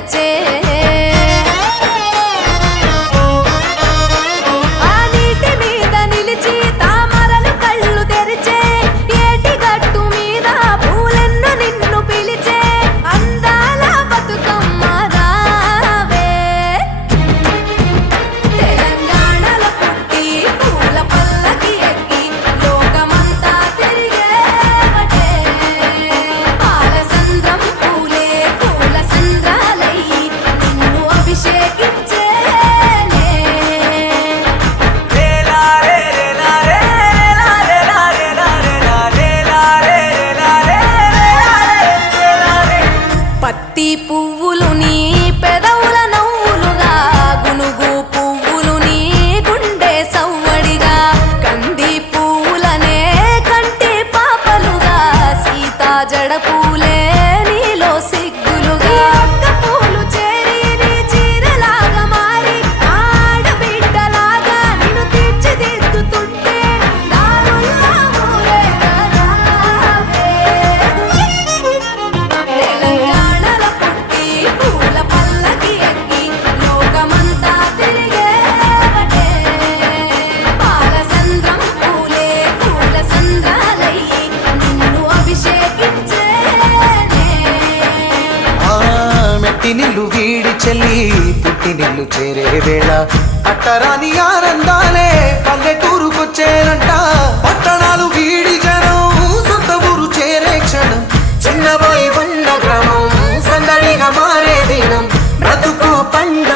తెచ్చే పువ్వులు నీ పెదవుల నవ్వులుగా గునుగు పువ్వులు నీ గుండె సవ్వడిగా కంది పువ్వులనే కంటి పాపలుగా సీతా జడ పూలే నీలో సిగ్గులుగా ఒక్క పూలు చేరి నీ చీరలాగా మారి ఆడబిడ్డలాగా నిన్ను తీర్చిదిద్దుతుంటే దారుల్లా ఊరేగారావే నిల్లు వీడి చెల్లి పుట్టినిల్లు చేరే వేళ అట్టరాని ఆనందాలే పల్లెటూరుకొచ్చేనంట పట్టణాలు వీడి జనం సొంత ఊరు చేరే క్షణం చిన్నబోయి బండ గ్రామం సందడిగా మారే దినం బ్రతుకు పండ